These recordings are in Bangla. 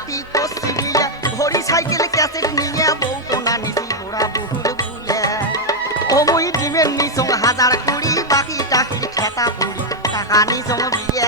নাটি কষি দিয়া ভরি সাইকেল, ক্যাসেট নিয়ে বউ তো নানি ঘোড়া বহুল বুলে ও মুই ডিমের নিসং হাজার কুড়ি, বাকি টাকির খাতা পুরি টাকা নিসং বিয়ে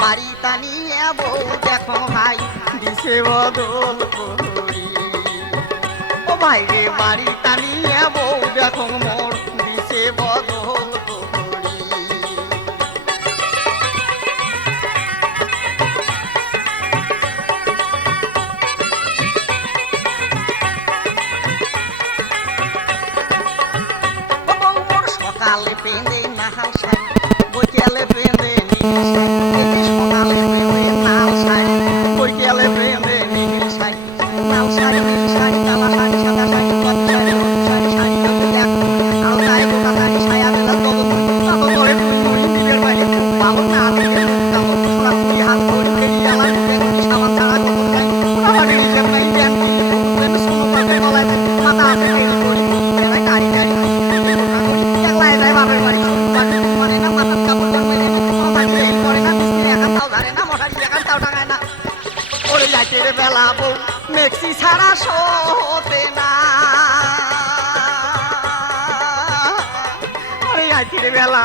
বাড়ি টানিয়া বউ দেখো ভাই দিশে বদল করি ও ভাই রে, বাড়ি টানিয়া বউ দেখো মোর দিশে বদল সকালে পেলে নাহাল সাজা বেলা বউ মেক্সি ছাড়া সব আজকের বেলা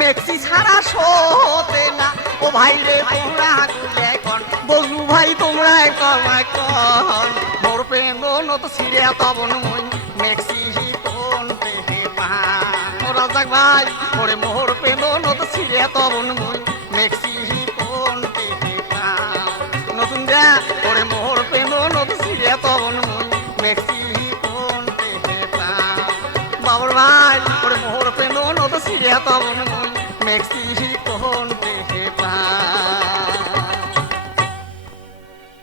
মেক্সি ছাড়া শোতে না। ও ভাই রে তোমরা আগুলে এখন বলু ভাই, তোমরা এখন এখন মোর প্রেম নত সিরিয়া তবন মই মেক্সি হি কোন দেহে পাহাড় রাজাক ভাই, ওরে মোর প্রেম নত সিরিয়া তবন মই মেক্সি হি কোন দেহে পাহাড় নতুন যা ওরে তরুণ মেক্সিকো দেখে পা